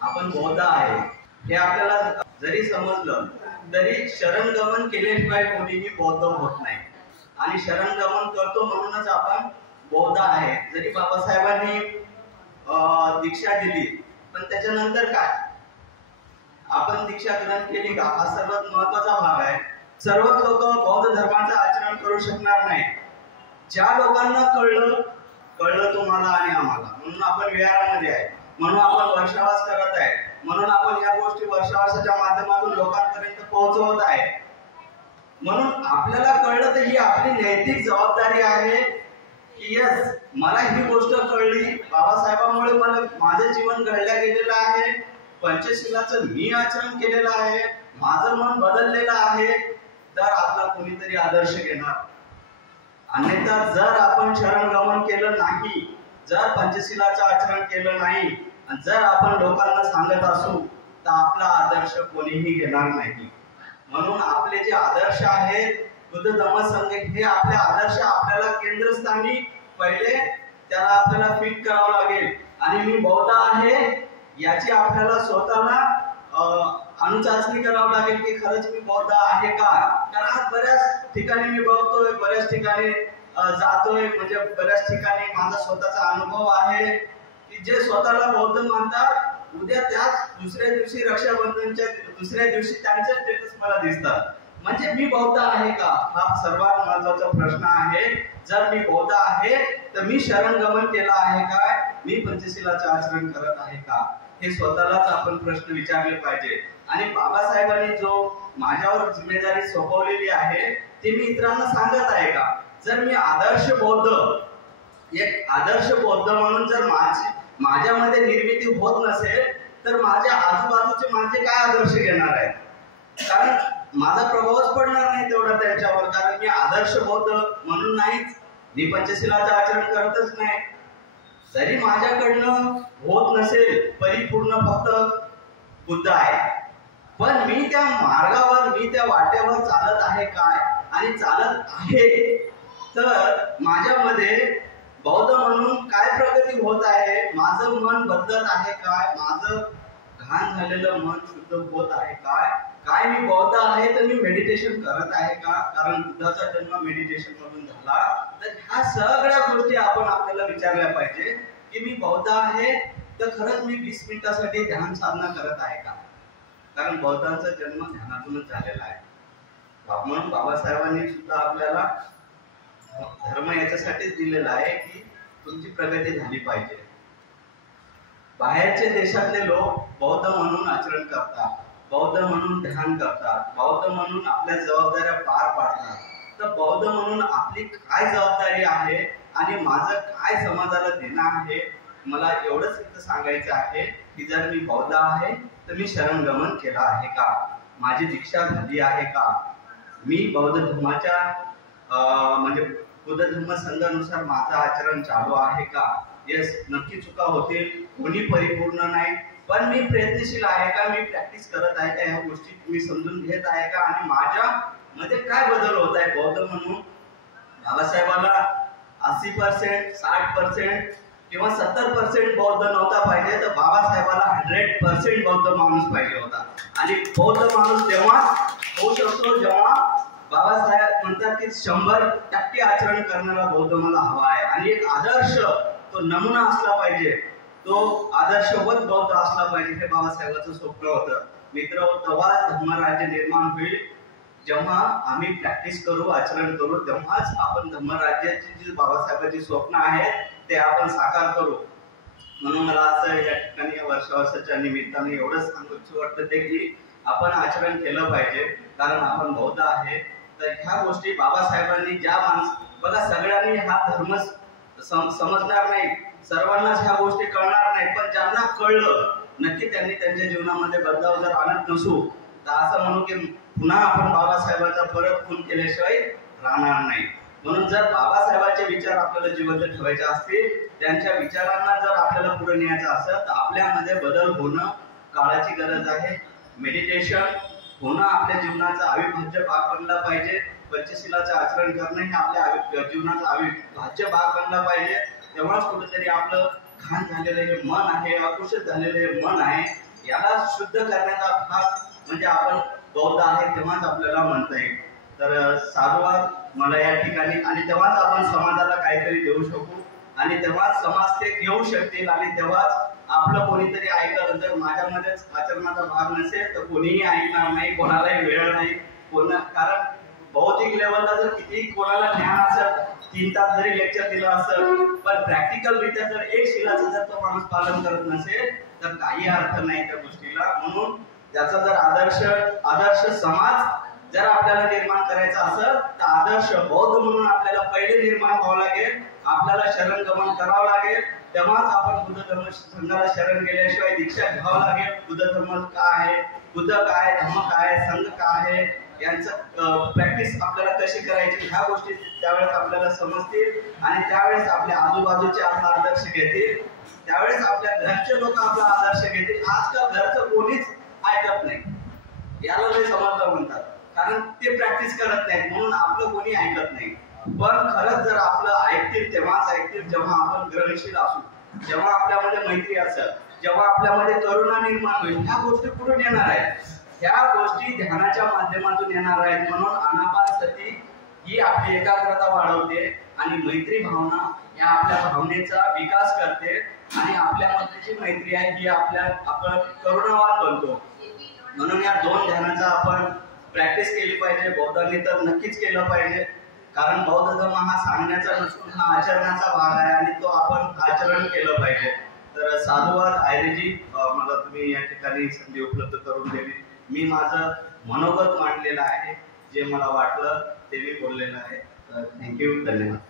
आपण बौद्ध आहे हे आपल्याला जरी समजलं तरी शरणगमन केल्याशिवाय कोणीही बौद्ध होत नाही आणि शरणगमन करतो म्हणूनच आपण बौद्ध आहे. जरी बाबासाहेबांनी दीक्षा दिली पण त्याच्यानंतर काय आपण दीक्षा ग्रहण केली का हा सर्वात महत्वाचा भाग आहे. सर्वच लोक बौद्ध धर्माचं आचरण करू शकणार नाही. ज्या लोकांना कळलं तुम्हाला आणि आम्हाला म्हणून आपण विहारामध्ये आहे, म्हणून आपण वर्षावास करत आहे, म्हणून आपण या गोष्टी वर्षावासाच्या माध्यमातून लोकांपर्यंत पोहोचवत आहे. म्हणून आपल्याला कळलं तर ही आपली नैतिक जबाबदारी आहे की यस मला ही गोष्ट कळली, बाबासाहेबांमुळे मला माझं जीवन घडलं गेलेलं आहे, पंचशिलाचं मी आचरण केलेलं आहे, माझं मन बदललेलं आहे, तर आपला कोणीतरी आदर्श घेणार. अन्यथा जर आपण शरणगमन केलं नाही, जर पंचशिलाचं आचरण केलं नाही, जर आपण लोकांना सांगत असू तर आपला आदर्श कोणीही घेणार नाही. म्हणून आपले जे आदर्श आहेत बुद्ध धम्म संघ हे आपले आदर्श आपल्याला केंद्रस्थानी पहिले त्याला आपल्याला फिट करावं लागेल आणि मी बौद्ध आहे याची आपल्याला स्वतःला अणुचाचणी करावं लागेल की खरंच मी बौद्ध आहे का. कारण बऱ्याच ठिकाणी मी बघतोय, बऱ्याच ठिकाणी जातोय, म्हणजे बऱ्याच ठिकाणी माझा स्वतःचा अनुभव आहे की जे स्वतःला बौद्ध मानतात उद्या त्याच दुसऱ्या दिवशी रक्षाबंधनच्या दुसऱ्या दिवशी त्यांचे स्टेटस मला दिसतात. म्हणजे मी बौद्ध आहे का हा सर्वात महत्वाचा प्रश्न आहे. जर मी बौद्ध आहे तर मी शरणगमन केलं आहे का, मी पंचशिलाचं आचरण करत आहे का, हे स्वतःलाच आपण प्रश्न विचारले पाहिजे. आणि बाबासाहेबांनी जो माझ्यावर जिम्मेदारी सोपवलेली आहे ती मी इतरांना सांगत आहे का. जर मी आदर्श बौद्ध एक आदर्श बौद्ध म्हणून जर माझ्यामध्ये निर्मिती होत नसेल तर माझ्या आजूबाजूचे माझे काय आदर्श घेणार आहेत. कारण माझा प्रभावच पडणार नाही तेवढा त्यांच्यावर, कारण मी आदर्श बौद्ध म्हणून नाहीच, मी पंचशिलाचं आचरण करतच नाही. जरी माझ्याकडनं होत नसेल परिपूर्ण फक्त बुद्ध आहे, पण मी त्या मार्गावर मी त्या वाटेवर चालत आहे काय आणि चालत आहे तर माझ्यामध्ये बौद्ध म्हणून काय प्रगती होत आहे, माझं मन बदलत आहे काय, माझं घाण झालेलं मन शुद्ध होत आहे काय, काय मी बौद्ध आहे तर मी मेडिटेशन करत आहे का, कारण बुद्धाचा जन्म मेडिटेशन मधून झाला. तर ह्या सगळ्या गोष्टी आपण आपल्याला विचारल्या पाहिजे की मी बौद्ध आहे तर खरंच मी 20 मिनिटासाठी ध्यान साधना करत आहे का. कारण बौद्धांचा जन्म ध्यानातूनच झालेला आहे. म्हणून बाबासाहेबांनी सुद्धा आपल्याला धर्म याच्यासाठीच दिलेला आहे की तुमची प्रगती झाली पाहिजे. बाहेरचे देशातले लोक बौद्ध म्हणून आचरण करतात, बौद्ध म्हणून ध्यान करतात, बौद्ध म्हणून आपल्या जबाबदाऱ्या पार पाडतात. तर बौद्ध म्हणून आपली काय जबाबदारी आहे आणि माझं काय समाजाला देणं आहे, मला एवढंच इथं सांगायचं आहे की जर मी बौद्ध आहे तर मी शरणगमन केलं आहे का, माझी दीक्षा झाली आहे का, मी बौद्ध धर्माच्या म्हणजे बुद्ध धर्म संघानुसार माझं आचरण चालू आहे का. येस नक्की चुका होतील, कोणी परिपूर्ण नाही, पण मी प्रयत्नशील आहे का, मी प्रॅक्टिस करत आहे का, ह्या गोष्टी मी समजून घेत आहे का आणि माझ्या मध्ये काय बदल होत आहे. बौद्ध म्हणून बाबासाहेबांना 80%, 60% किंवा 70% बौद्ध नव्हता पाहिजे, तर बाबासाहेबाला 100% बौद्ध माणूस पाहिजे होता. आणि बौद्ध माणूस तेव्हा होऊ शकतो जेव्हा बाबासाहेब म्हणतात की 100% आचरण करणारा बौद्ध मला हवा आहे. आणि एक आदर्श तो नमुना असला पाहिजे, तो आदर्शवत बौद्ध असला पाहिजे, हे बाबासाहेबांचं स्वप्न होतं. मित्र तेव्हा धर्मराज्य निर्माण होईल जेव्हा आम्ही प्रॅक्टिस करू, आचरण करू, तेव्हाच आपण धर्मराज्याची जी बाबासाहेबांची स्वप्न आहेत ते आपण साकार करू. म्हणून मला असं या ठिकाणी या वर्षाच्या निमित्ताने एवढंच सांगूच वाटतं ते की आपण आचरण केलं पाहिजे, कारण आपण बौद्ध आहे. तर ह्या गोष्टी बाबासाहेबांनी ज्या बघा सगळ्यांनी हा धर्म समजणार नाही, सर्वांनाच ह्या गोष्टी कळणार नाही, पण ज्यांना कळलं नक्की त्यांनी त्यांच्या जीवनामध्ये बदलाव जर आणत नसू तर असं म्हणू की पुन्हा आपण बाबासाहेबांचा परत खून केल्याशिवाय राहणार नाही. म्हणून जर बाबासाहेबांचे विचार आपल्याला जिवंत ठेवायचे असतील, त्यांच्या विचारांना जर आपल्याला पुढे न्यायचं असेल तर आपल्यामध्ये बदल होणं काळाची गरज आहे. मेडिटेशन होणं आपल्या जीवनाचा अविभाज्य भाग बनला पाहिजे. पंचशिलाचं आचरण करणं हे आपल्या जीवनाचा अविभाज्य भाग बनला पाहिजे. तेव्हाच कुठेतरी आपलं घाण झालेलं हे मन आहे, अकुशल झालेलं हे मन आहे याला शुद्ध करण्याचा भाग म्हणजे आपण बौद्ध आहे तेव्हाच आपल्याला म्हणता येईल. तर साधुवाद मला या ठिकाणी, आणि तेव्हाच आपण समाजाला काहीतरी देऊ शकू आणि तेव्हाच समाज ते घेऊ शकतील आणि तेव्हाच आपलं कोणीतरी ऐकलं. जर माझ्यामध्येच आचरणाचा भाग नसेल तर कोणीही ऐकणार नाही, कोणालाही वेळ नाही. कारण बौद्धिक लेवलला जर किती कोणाला ज्ञान असेल, 3 तास जरी लेक्चर दिलं असेल, पण प्रॅक्टिकल रित्या जर एक शिलाचं जर तो माणूस पालन करत नसेल तर काही अर्थ नाही त्या गोष्टीला. म्हणून त्याचा जर आदर्श समाज जर आपल्याला निर्माण करायचा असेल तर आदर्श बौद्ध म्हणून आपल्याला पहिले निर्माण व्हावं लागेल. आपल्याला शरणगमन करावं लागेल, तेव्हाच आपण बुद्ध धर्म संघाला शरण गेल्याशिवाय दीक्षा घ्यावं लागेल. बुद्ध धर्म काय आहे, बुद्ध काय, धर्म काय, संघ काय आहे, यांचं प्रॅक्टिस आपल्याला कशी करायची, ह्या गोष्टी त्यावेळेस आपल्याला समजतील आणि त्यावेळेस आपल्या आजूबाजूचे आपला आदर्श घेतील, त्यावेळेस आपल्या घरचे लोक आपला आदर्श घेतील. आजकाल घरचं कोणीच ऐकत नाही, याला लय समजलं म्हणतात, कारण ते प्रॅक्टिस करत नाहीत म्हणून आपलं कोणी ऐकत नाही. पण खरंच जर आपलं ऐकतील तेव्हाच ऐकतील जेव्हा आपण ग्रहणशील असू, जेव्हा आपल्यामध्ये मैत्री असेल, जेव्हा आपल्यामध्ये करुणा निर्माण होईल. ह्या गोष्टी कुठून येणार आहेत? ह्या गोष्टी ध्यानाच्या माध्यमातून येणार आहेत. म्हणून आनापानसती ही आपली एकाग्रता वाढवते आणि मैत्री भावना या आपल्या भावनेचा विकास करते आणि आपल्यामध्ये जी मैत्री आहे ही आपण करुणावान बनतो. म्हणून या 2 ध्यानाचा आपण प्रॅक्टिस केली पाहिजे. बौद्धांनी तर नक्कीच केलं पाहिजे, कारण बौद्ध धर्म हा सांगण्याचा नसून हा आचरणाचा भाग आहे आणि तो आपण आचरण केलं पाहिजे. तर साधुवाद आयरेजी, मला तुम्ही या ठिकाणी संधी उपलब्ध करून दिली. मी माझं मनोगत मांडलेलं आहे, जे मला वाटलं ते मी बोललेलं आहे. थँक्यू, धन्यवाद.